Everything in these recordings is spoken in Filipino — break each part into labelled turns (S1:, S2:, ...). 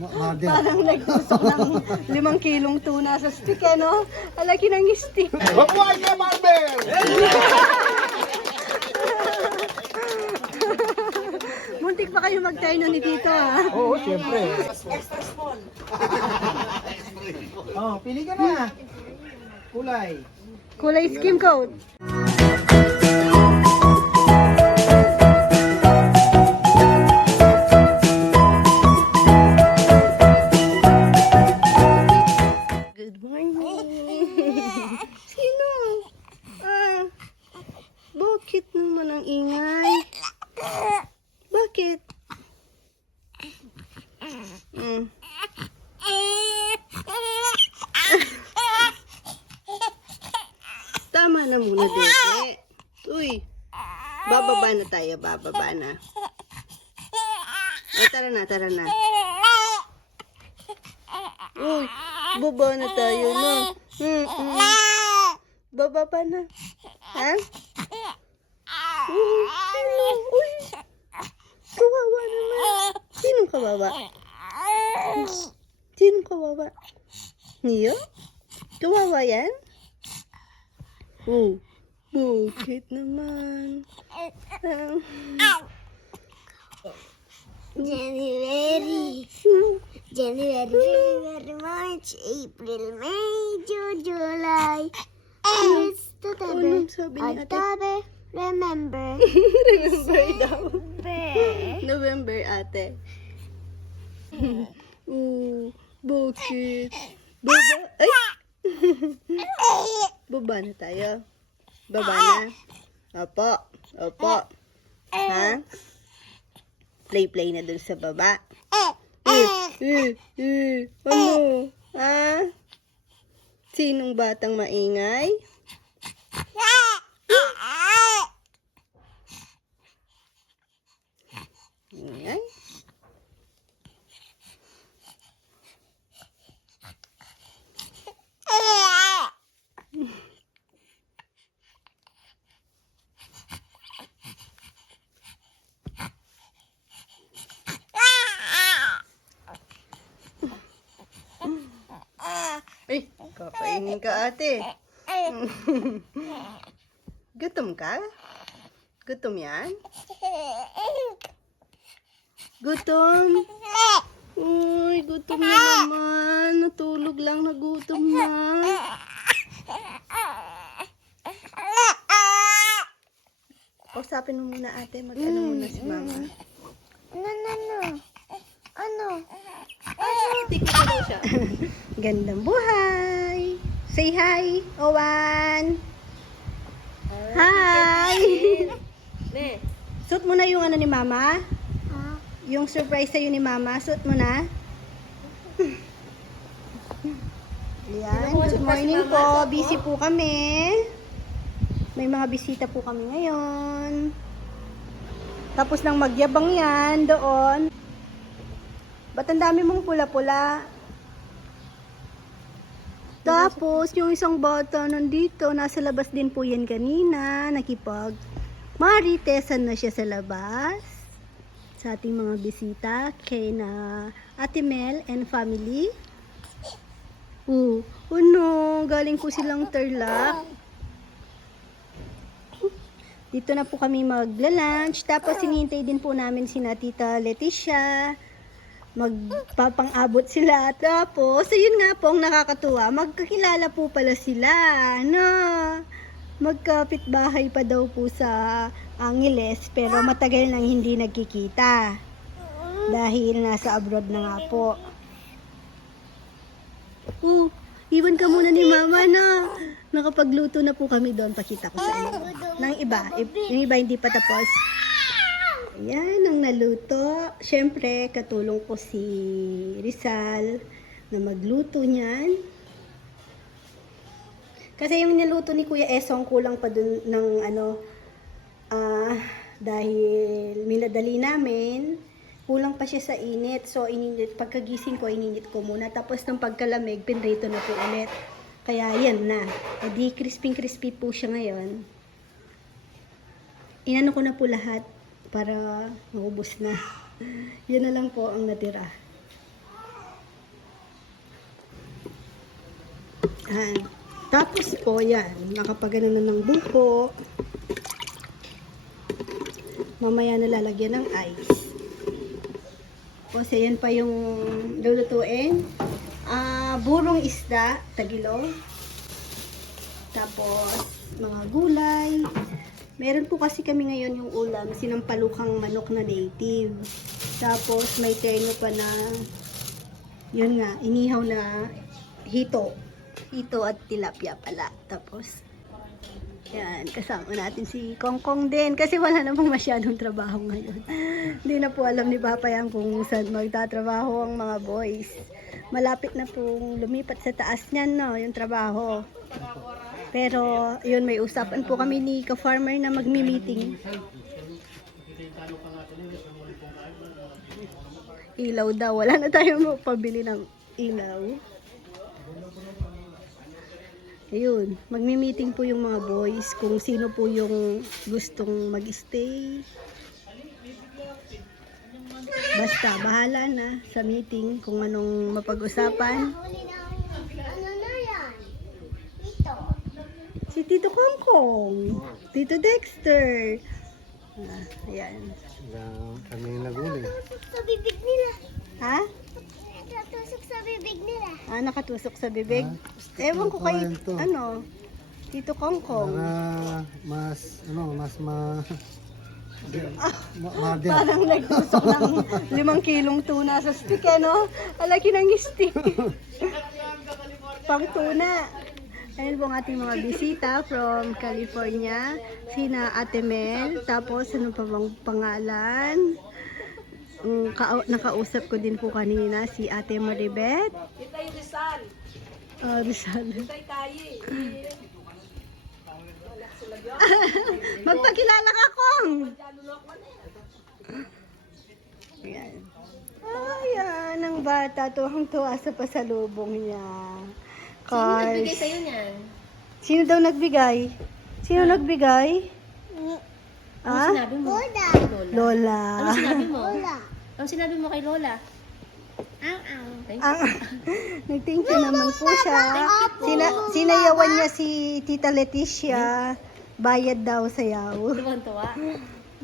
S1: Mother.
S2: Parang nagtusok ng limang kilong tuna sa stick, eh, no? Alaki ng stick.
S3: Mabuhay ka, Marvel!
S2: Muntik pa kayo magtayo ni Tito, ha?
S3: Oo, siyempre. oh, pili ka na. Kulay.
S2: Kulay skim coat. Tama na muna, Dede. Uy, bababa na tayo, bababa na. Ay, tara na, tara na. Uy, baba na tayo, no? Mm -mm. Bababa na. Ha? Uy, sino? Uy, kawawa naman. Sinong kawawa? Sinong kawawa? Niyo? Kawawa yan? Oh, bakit naman? Ah,
S4: January, January, February, March, April, May, June, July, August, September,
S2: anong sabi ni ate?
S4: October, remember,
S2: November daw.
S4: November.
S2: November, ate. oh, bakit? Baba? Ay! Baba na tayo. Baba na. Opo. Opo. Ha? Play-play na dun sa baba. Eh, eh, eh. Ano? Ha? Sinong batang maingay? Ingay? Ay, kapainin ka ate. Gutom ka? Gutom yan? Gutom? Uy, gutom na naman. Natulog lang, nagutom na. Kausapin mo muna ate, mag-ano muna si mama.
S4: Ano, ano, ano?
S2: Gandang buhay! Say hi, Owan! Hi!
S5: Ne,
S2: Suot mo na yung ano ni mama? Yung surprise sa'yo ni mama, suot mo na? Ayan, good morning po. Busy po kami. May mga bisita po kami ngayon. Tapos nang magyabang yan doon. Ba't ang dami mong pula-pula? Tapos, yung isang bata nandito, nasa labas din po yan kanina, nakipag maritesan na siya sa labas sa ating mga bisita kay na Ate Mel and family. Oh, ano, galing po silang Tarlac. Dito na po kami magla-lunch. Tapos hinihintay din po namin si na Tita Leticia. Magpapang-abot sila. Tapos, ayun nga po ang nakakatuwa. Magkakilala po pala sila. No? Magkapit bahay pa daw po sa Angeles. Pero matagal nang hindi nagkikita. Dahil nasa abroad na nga po. Oh, iwan ka muna ni mama na. Nakapagluto na po kami doon. Pakita ko sa inyo. Nang iba. I- Yung iba hindi pa tapos. Ayan, ang naluto. Siyempre, katulong ko si Rizal na magluto niyan. Kasi yung niluto ni Kuya Esong kulang pa dun ng ano, ah, dahil minadali namin, kulang pa siya sa init. So, ininit, pagkagising ko, ininit ko muna. Tapos, nung pagkalamig, pinrito na po ulit. Kaya, yan na. Edi, crispy-crispy po siya ngayon. Inano ko na po lahat para maubos na. Yun na lang po ang natira. Ayan. Tapos po, yan. Nakapagana na ng buko. Mamaya nalalagyan ng ice. Kasi yan pa yung lulutuin. Uh, burong isda, tagilo. Tapos, mga gulay. Meron po kasi kami ngayon yung ulam, sinampalukang manok na native. Tapos, may terno pa na, yun nga, inihaw na hito. Hito at tilapia pala. Tapos, yan, kasama natin si Kongkong din. Kasi wala namang masyadong trabaho ngayon. Hindi na po alam ni Papa yan kung saan magtatrabaho ang mga boys. Malapit na pong lumipat sa taas niyan, no, yung trabaho. Pero, yun, may usapan po kami ni ka-farmer na magmi-meeting. Ilaw daw. Wala na tayong pabili ng ilaw. Ayun, magmi-meeting po yung mga boys kung sino po yung gustong mag-stay. Basta, bahala na sa meeting kung anong mapag-usapan.
S4: Ano na yan? Ito.
S2: Si Tito Kongkong, Tito Dexter. Ah, ayan.
S3: Kami naguli.
S4: Tusok sa bibig nila.
S2: Ha?
S4: Tusok sa bibig nila.
S2: Ah, nakatusok sa bibig. Ewan ko kay,
S3: Kwento.
S2: ano, Tito Kongkong.
S3: Para mas, ano, mas ma... ma ma
S2: Parang nagtusok ng limang kilong tuna sa stick, eh, no? Alaki ng stick. Pang tuna. Ayun po ang ating mga bisita from California. Sina Ate Mel. Tapos, ano pa bang pangalan? Um, ka- nakausap ko din po kanina si Ate Maribet. Itay Rizal. Ah, Rizal. Itay Magpakilala ka, Kong! Ayan. Ayan, ang bata. Tuwang-tuwa sa pasalubong niya. Sino nagbigay sa'yo niyan? Sino daw nagbigay? Sino nagbigay? Ah?
S1: Sinabi mo?
S4: Lola.
S2: Lola.
S1: Ano sinabi mo?
S4: Lola.
S1: Ano sinabi mo kay Lola?
S4: Ang ang.
S2: Ang, nag-thank you naman po siya. Sina, sinayawan niya si Tita Leticia. Bayad daw sayaw.
S1: Tuwan-tuwa.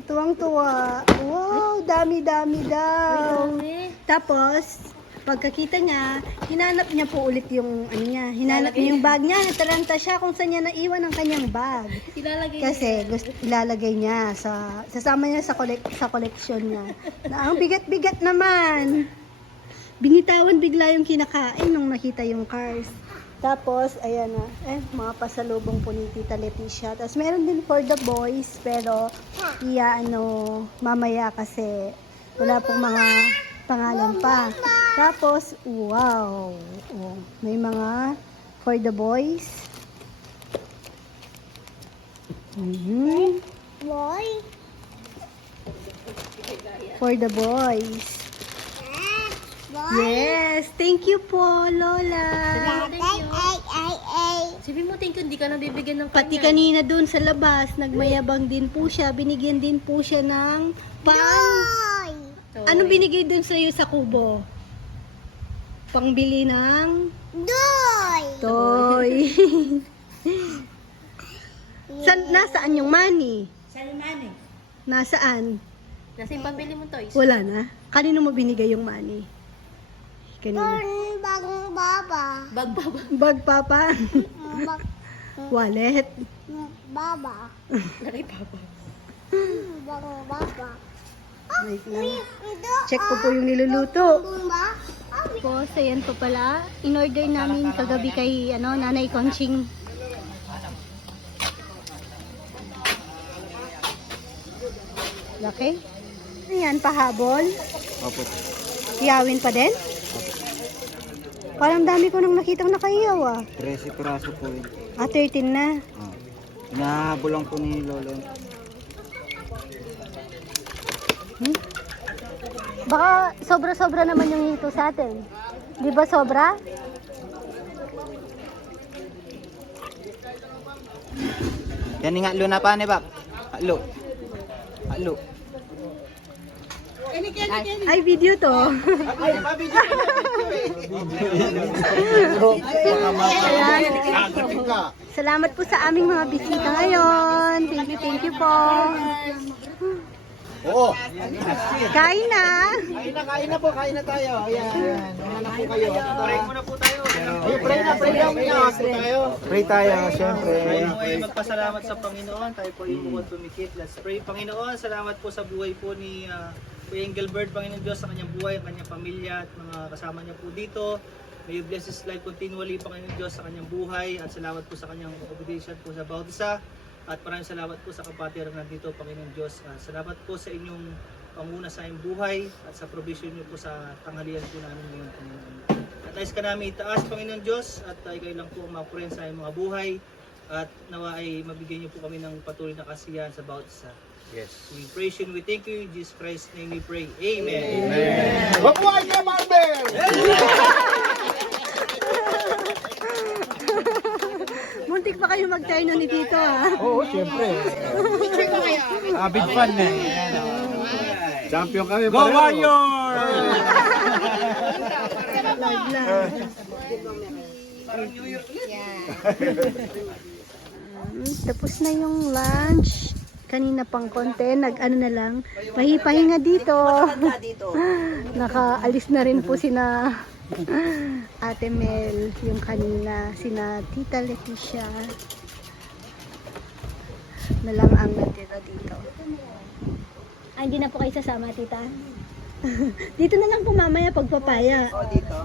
S2: Tuwang-tuwa. Wow, dami-dami daw.
S1: Dami.
S2: Tapos, pagkakita niya, hinanap niya po ulit yung ano niya. Hinanap niya yung bag niya. Nataranta siya kung saan niya naiwan ang kanyang bag.
S1: Ilalagay
S2: Kasi gusto, ilalagay niya sa sasama niya sa collect sa collection niya. Na ang bigat-bigat naman. Binitawan bigla yung kinakain nung nakita yung cars. Tapos, ayan na, eh, mga pasalubong po ni Tita Leticia. Tapos, meron din for the boys, pero, iya, ano, mamaya kasi, wala pong mga pangalan pa. Tapos, wow, oh, may mga for the boys. Mhm.
S4: Boy.
S2: For the boys.
S4: Boy.
S2: Yes, thank you po, Lola.
S1: Thank you.
S4: Ay, ay, ay.
S1: Sabi mo, thank you, hindi ka nabibigyan ng
S2: Pati
S1: kanya.
S2: kanina dun sa labas, nagmayabang din po siya. Binigyan din po siya ng pang...
S4: Boy.
S2: Anong binigay dun sa'yo sa kubo? Pangbili ng
S4: Doy.
S2: toy. San, nasaan yung money?
S1: Saan yung money?
S2: Nasaan?
S1: Nasa yung pambili mo toys.
S2: Wala na. Kanino mo binigay yung money? Kanino?
S4: Bagong baba.
S1: Bag baba.
S2: Bag papa?
S4: Bag
S2: Wallet?
S4: baba.
S1: Lagay papa.
S4: Bagong baba.
S2: Wait lang.
S4: Ito.
S2: Check ko po yung niluluto. Po, so yan po pala. In-order namin kagabi kay ano, Nanay Conching. Laki. Ayan, pahabol.
S3: Opo.
S2: Iyawin pa din? Parang dami ko nang nakitang nakaiyaw ah.
S3: 13 piraso po yun.
S2: Ah, 13 na.
S3: Oh. Inahabol lang po ni Lolo.
S2: Hmm? Baka sobra-sobra naman yung hito sa atin. Di ba sobra?
S3: Yan nga luna pa ni Bak. Halo. Halo.
S2: Ay, video to.
S3: Ay, mabidyo.
S2: Ayan. Salamat po sa aming mga bisita ngayon. Thank you, thank you po.
S3: Oo.
S2: Kain na.
S3: Kain na, kain na po, kain na tayo. Ayan, wala na po kayo. Pray muna po tayo. Ayun, pray na, pray na muna. tayo. Pray tayo, syempre.
S5: Tayo ay magpasalamat sa Panginoon. Tayo po ay bukod tumikit. Let's pray. Panginoon, salamat po sa buhay po ni uh, Kuya Engelbert, Panginoon Diyos, sa kanyang buhay, ang kanyang pamilya at mga kasama niya po dito. May you bless his life continually, Panginoon Diyos, sa kanyang buhay. At salamat po sa kanyang obedience po sa bawat isa. At maraming salamat po sa kapatiran nandito, Panginoon Diyos. Ah, salamat po sa inyong panguna sa aming buhay at sa provision niyo po sa tanghalian po namin ngayon, Panginoon. At ayos ka namin itaas, Panginoon Diyos, at uh, ikaw lang po ang mapurin sa aming mga buhay. At nawa ay mabigyan niyo po kami ng patuloy na kasiyahan sa bawat isa.
S3: Yes.
S5: We praise you and we thank you. In Jesus Christ's name we pray. Amen.
S3: Mabuhay ka, Marvel!
S2: Muntik pa kayo mag-turn ni Tito ha.
S3: Oo, syempre. Avid fan na. Champion kami. Go Warrior!
S2: Live lang. Mm, Tapos na yung lunch. Kanina pang konti, nag-ano na lang, pahipahinga dito. Nakaalis na rin po sina Ate Mel, yung kanina, sina Tita Leticia. Na lang ang natira dito. Ay, hindi na po kayo sasama, Tita? dito na lang po mamaya pagpapaya.
S6: O dito.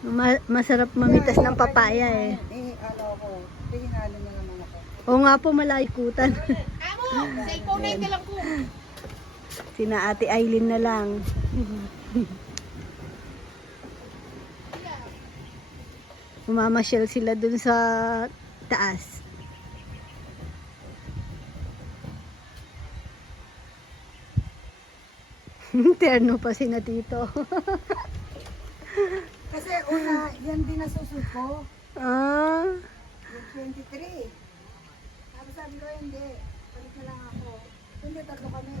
S2: Ma- masarap mamitas ng papaya eh.
S6: Eh, ano ko, pinalo na naman ako.
S2: Oo nga po, malaikutan.
S1: Amo, sa ikaw na yung lang ko.
S2: Sina Ate Aileen na lang. Umamasyal sila dun sa taas. Terno pa si na tito.
S6: Kasi una, yan din nasusunod ko.
S2: ah,
S6: Yung 23. Sabi sabi ko, hindi. Balik na lang ako. Hindi, tatlo kami.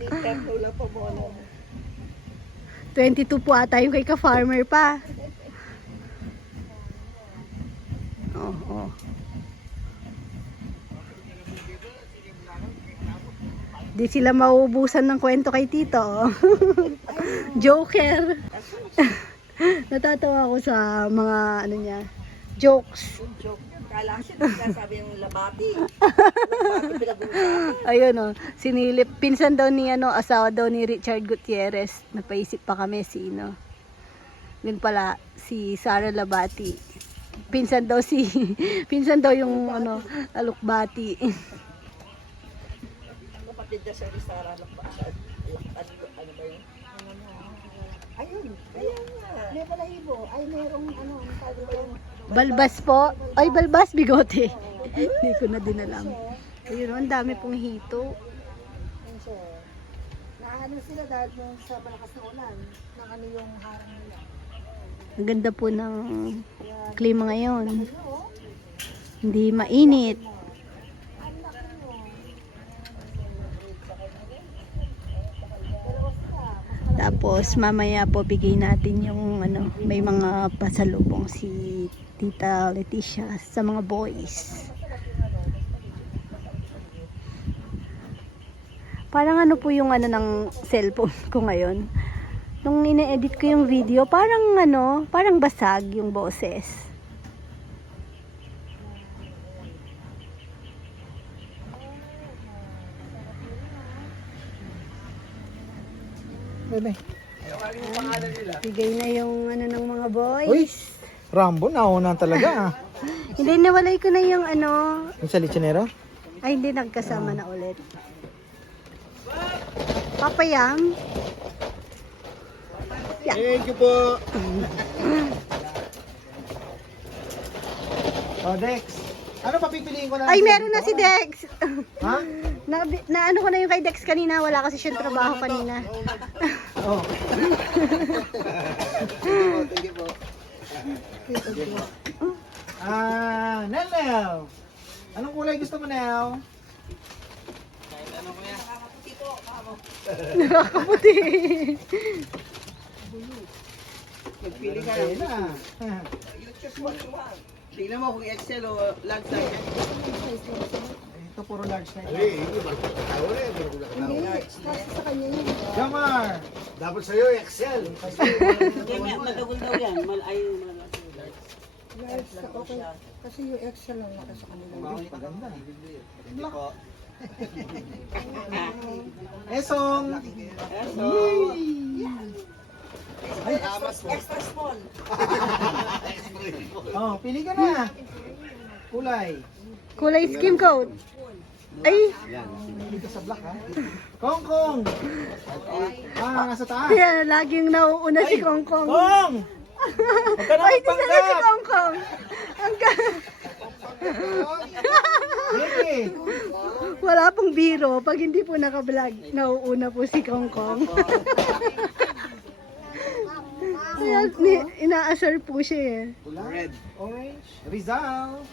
S6: 88 tatlo lang pa mo.
S2: 22 po ata yung kay ka-farmer pa. Oo, oh, Di sila mauubusan ng kwento kay Tito. Joker. Natatawa ako sa mga ano niya, jokes.
S6: Joke. Kala siya, sabi yung labati.
S2: Ayun oh, sinilip. Pinsan daw ni ano, asawa daw ni Richard Gutierrez. Napaisip pa kami sino. Yun pala, si Sara Labati. Pinsan daw si, pinsan daw yung ano, alukbati.
S6: Kapatid na sa Rizara, lakbatan. Lakbatan, ano ba yun? Ayun, kaya nga. May balahibo. Ay, merong ano, ano tawag yun?
S2: Balbas po. Ay, balbas, bigote. Hindi ko na din alam. Ayun, oh, ang dami pong hito.
S6: Ayun siya. Naano sila dahil nung sa malakas na ulan, nang ano yung harang nila.
S2: Ang ganda po ng klima ngayon. Hindi mainit. Tapos mamaya po bigay natin yung ano, may mga pasalubong si Tita Leticia sa mga boys. Parang ano po yung ano ng cellphone ko ngayon. Nung ine-edit ko yung video, parang ano, parang basag yung boses. Bigay na yung ano ng mga boys.
S3: Uy! Rambo, nauna talaga ah.
S2: Hindi, nawalay ko na yung ano.
S3: Yung sa Lichinero?
S2: Ay, hindi nagkasama na ulit. Papayam.
S3: Thank you po. oh, Dex. Ano papipiliin ko na?
S2: Ay, meron na si Dex.
S3: Ha?
S2: na, na ano ko na yung kay Dex kanina. Wala kasi siyang trabaho kanina.
S3: Oh. Thank you po. Ah, Nel Nel. Anong kulay gusto mo, Nel?
S2: Nakakaputi.
S6: Magpili ka
S3: Ayun
S6: lang.
S3: na.
S6: You choose what you want. Tingnan mo kung Excel o large size yan.
S3: Ito puro large na ito.
S7: Hindi, hindi. Tawa na yan. Hindi ko nakatawa.
S3: Jamar!
S7: Dapat sa'yo, Excel.
S6: Madagol daw yan. Mal ay
S8: Kasi yung Excel lang naka sa kanila.
S3: Paganda. Esong!
S6: extra small.
S3: Oh, pili ka na. Kulay.
S2: Kulay skin coat. Ay,
S3: Dito sa black ha. Kong Kong! Ah, nasa taas.
S2: kaya laging nauuna si Kong Kong.
S3: Kong! Huwag ka na
S2: Ay, di sana si
S3: magpanggap!
S2: Kong Kong. Ang ga-
S3: Ricky!
S2: Wala pong biro. Pag hindi po naka-vlog, nauuna po si Kong Kong. Kaya ni, ina-assure po siya eh.
S3: Red. Orange. Rizal.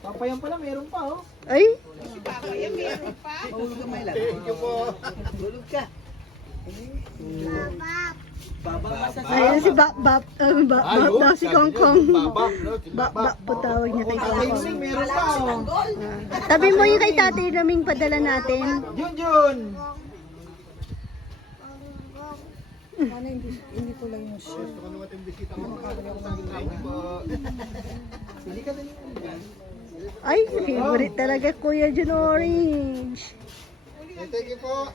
S3: Papayang pala, meron pa oh.
S2: Ay,
S1: Papa, yan meron pa.
S6: Tulog ka may lang.
S7: Thank you po.
S6: Tulog ka. Babang masas.
S2: ayun si Bap Bap, uh, Bap daw si Kong Kong.
S7: Babak? Si
S2: Bap Bap po tawag niya kay Kong Kong.
S3: Meron pa oh.
S2: Tabi mo yung kay Tatay Raming padala natin.
S3: Junjun!
S8: Sana hindi, hindi ko lang yung shirt.
S3: Pili ka din.
S2: Ay, favorite talaga Kuya Jun Orange.
S7: Thank you po.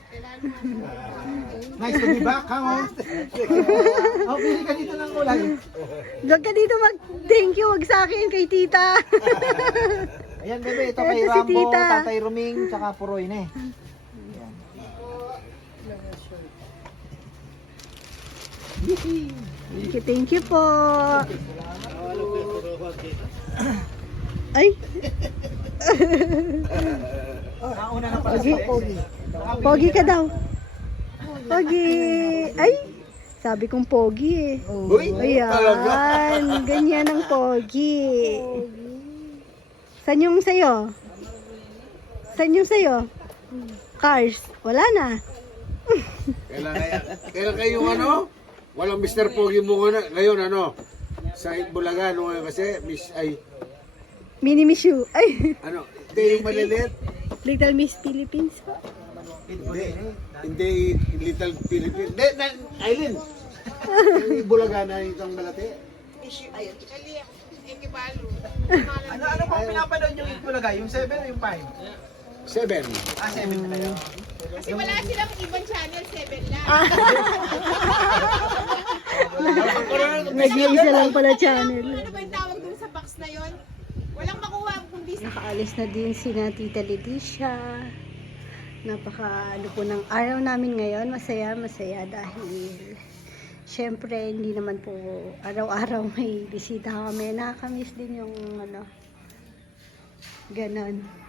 S3: Nice to be back, ha, oh. pili ka dito ng kulay.
S2: Huwag ka dito mag-thank you, wag sa akin kay tita.
S3: Ayan, bebe, ito
S2: Ito
S3: kay
S2: si
S3: Rambo,
S2: tita.
S3: Tatay Ruming, tsaka Puroy na eh. Ayan.
S2: Thank you, thank you po. Ay,
S3: Nauna na pala Pogi.
S2: pogi ka daw. Pogi. Ay, sabi kong pogi eh.
S7: Uy,
S2: Ayan, ganyan ang pogi. Saan yung sayo? Saan yung sayo? Cars, wala na.
S7: Kailan, kaya, kailan kayo ano? Walang Mr. Pogi mo ngayon, ngayon ano? Sa Bulaga, ano ngayon kasi, Miss, ay,
S2: Mini Miss you. Ay,
S7: ano, hindi yung maliliit,
S2: Little Miss Philippines.
S7: hindi, hindi Little Philippines, hindi, na, Aileen, yung Bulaga na itong malati.
S1: Kali, ikibalo.
S3: Ano, ano pang pinapanood yung Itbulaga? Yung 7 o yung 5?
S7: Seven.
S3: Ah, 7 na kayo.
S1: Kasi wala silang ibang channel, 7 lang.
S2: Nag-iisa lang pala channel.
S1: Ano ba yung tawag dun sa box na yon? Walang makuha kundi sa
S2: Nakaalis na din si na Tita Leticia. Napaka ano po ng araw namin ngayon. Masaya, masaya dahil syempre hindi naman po araw-araw may bisita kami. Nakakamiss din yung ano ganon.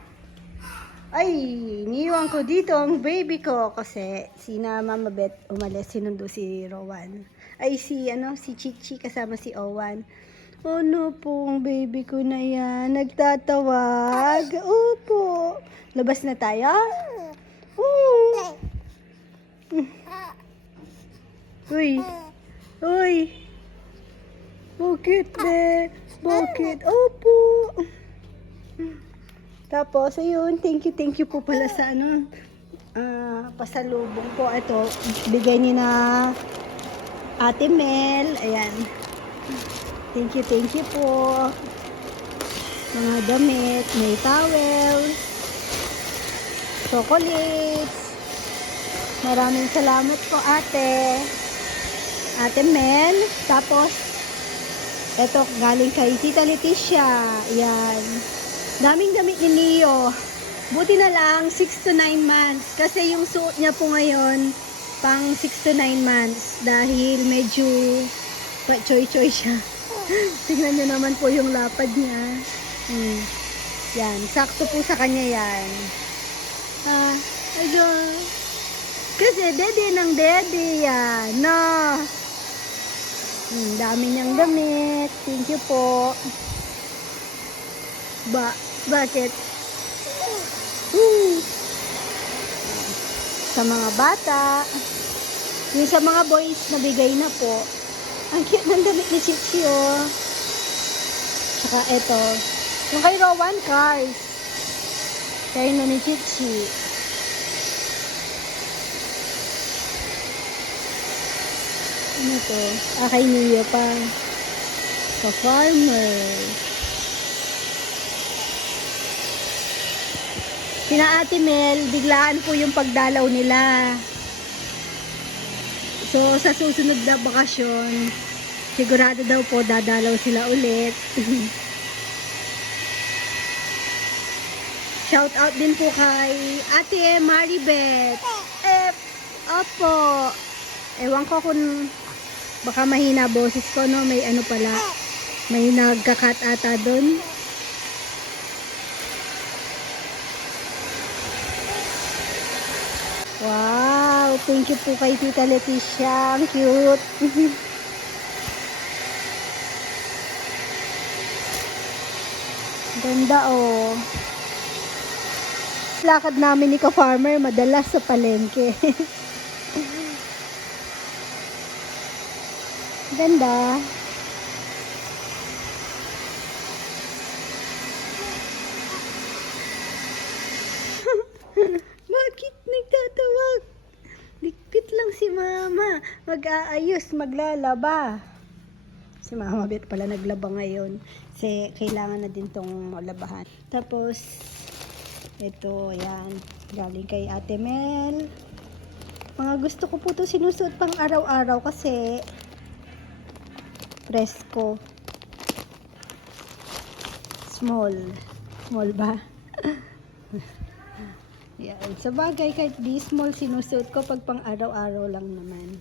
S2: Ay, niiwan ko dito ang baby ko kasi si na Mama Beth umalis, sinundo si Rowan. Ay, si ano, si Chichi kasama si Owan. Ano pong baby ko na yan? Nagtatawag? Opo. Labas na tayo? Oo. Uy. Uy. Bakit, be? Bakit? Opo. Tapos, ayun, thank you, thank you po pala sa ano, ah, pasalubong po. Ito, bigay ni na Ate Mel. Ayan. Thank you, thank you po. Mga damit, may towel, chocolates. Maraming salamat po ate. Ate Mel. Tapos, eto galing kay Tita Leticia. Yan. Daming damit ni Neo. Buti na lang, 6 to 9 months. Kasi yung suot niya po ngayon, pang 6 to 9 months. Dahil medyo pa-choy-choy siya. Tingnan niyo naman po yung lapad niya. Hmm. Yan, sakto po sa kanya yan. Ah, ayun. Kasi dede ng dede yan. No. Hmm, dami niyang damit. Thank you po. Ba, bakit? Hmm. Sa mga bata. Yung sa mga boys, nabigay na po. Ang cute ng damit ni Chichi, oh. Tsaka ito. Yung kay Rowan Cars. Kaya na ni Chichi. Ano to? Ah, kay Neo pa. Sa Sina Ate Mel, biglaan po yung pagdalaw nila. So, sa susunod na bakasyon, sigurado daw po dadalaw sila ulit. Shout out din po kay Ate Maribeth. Eh, opo. Ewan ko kung baka mahina boses ko, no? May ano pala, may nagkakat ata doon. Wow! Thank you po kay Tita Leticia. Ang cute. Ganda oh. Lakad namin ni ka-farmer madalas sa palengke. Ganda. Bakit nagtatawag? Likpit lang si mama. Mag-aayos, maglalaba. Si mama bet pala naglaba ngayon. Kasi kailangan na din tong labahan. Tapos, ito, yan. Galing kay Ate Mel. Mga gusto ko po to sinusuot pang araw-araw kasi presko. Small. Small ba? Yan. Sa bagay, kahit di small, sinusuot ko pag pang araw-araw lang naman.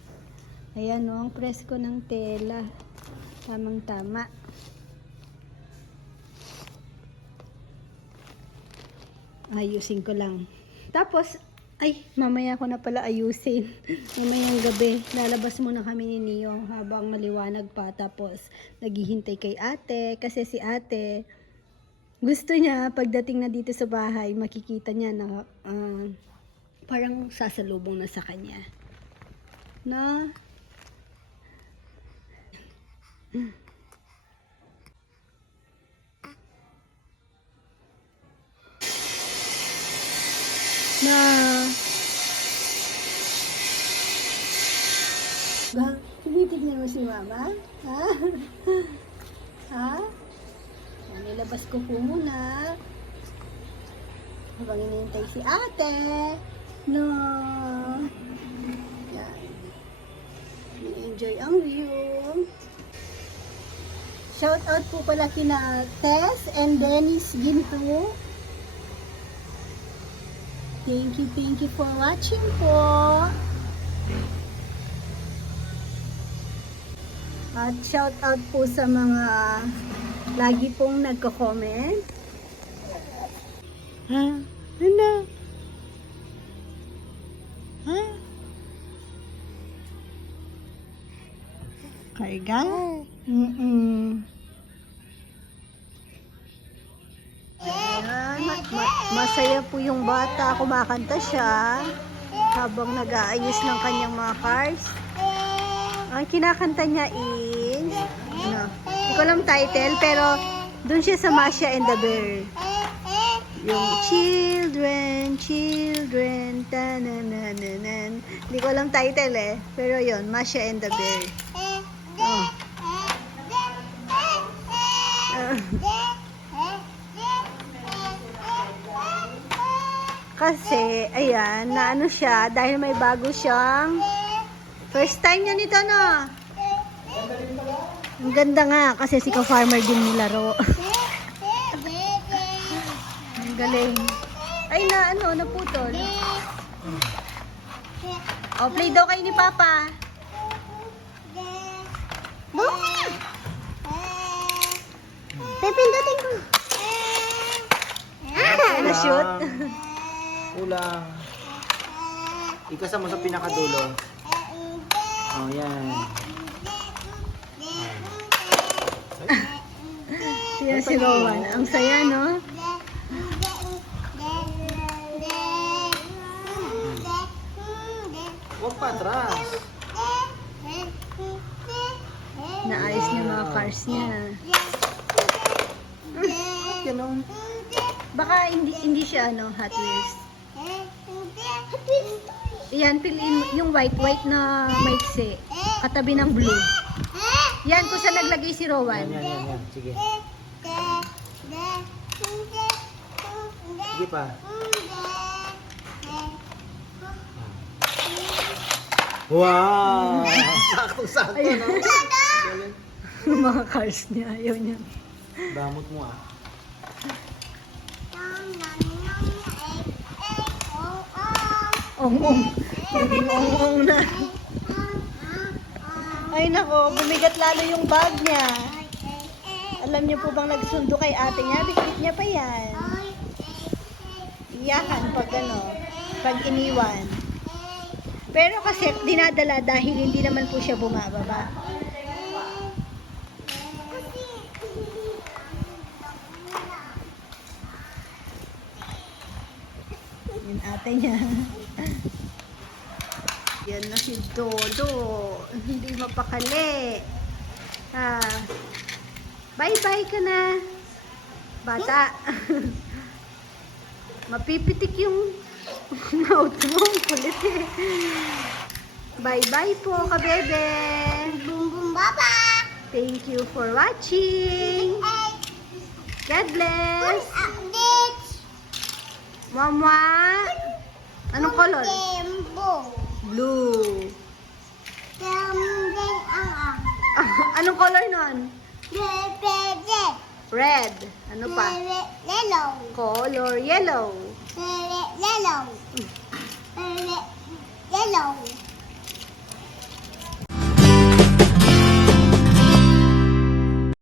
S2: Ayan o, ang presko ng tela. Tamang-tama. Ayusin ko lang. Tapos, ay, mamaya ko na pala ayusin. Mamayang gabi, lalabas muna kami ni Neo habang maliwanag pa. Tapos, naghihintay kay ate. Kasi si ate, gusto niya pagdating na dito sa bahay, makikita niya na ah, parang sasalubong na sa kanya. Na na ba, tinitignan mo si mama? Ha? ha? Nilabas ko po muna. Habang inintay si ate. No. Yan. enjoy ang view. Shout out po pala kina Tess and Dennis Ginto. Thank you, thank you for watching po. At shout out po sa mga lagi pong nagko-comment. Ha? Ano? Ha? Karga? Mm-mm. Masaya po yung bata. Kumakanta siya habang nag-aayos ng kanyang mga cars. Ang kinakanta niya is, ano, hindi ko alam title, pero dun siya sa Masha and the Bear. Yung children, children, tananananan. Hindi ko alam title eh, pero yon Masha and the Bear. Kasi, ayan, na ano siya, dahil may bago siyang first time niya nito, no? Ang ganda nga, kasi si ka-farmer din nilaro. Ang galing. Ay, na ano, naputol. Oh, play daw kayo ni Papa. Bukit! Pipindutin ko. Ah, na-shoot.
S3: Kulang. Ikasa mo sa pinakadulo. Oh, yan.
S2: Siya si Rowan. Ang saya, no?
S3: Huwag pa atras.
S2: Naayos niya mga cars niya.
S3: Ganun.
S2: Baka hindi hindi siya ano, Hot Wheels. Yan, piliin mo yung white, white na maiksi. Katabi ng blue. Yan, kung saan naglagay si
S3: Yan,
S2: Rowan.
S3: yan, yan, yan. Sige. Sige pa. Wow! Sakto-sakto, no?
S2: mga cars niya, ayaw niya.
S3: Damot mo, ah.
S2: Ong-ong. Naging ong-ong na. Ay nako, bumigat lalo yung bag niya. Alam niyo po bang nagsundo kay ate niya? Biskit niya pa yan. Iyakan pag ano, pag iniwan. Pero kasi dinadala dahil hindi naman po siya bumababa. Yung ate niya. Na si Dodo. Hindi mapakali. Ah. Bye-bye ka na. Bata. Mapipitik yung mouth mo. Kulit eh. Bye-bye po, kabebe.
S4: Boom boom baba.
S2: Thank you for watching. God bless. Mama. Anong color?
S4: Tembo.
S2: Blue. Anong color nun? Red. Ano pa?
S4: Yellow.
S2: Color yellow.
S4: Yellow. Yellow.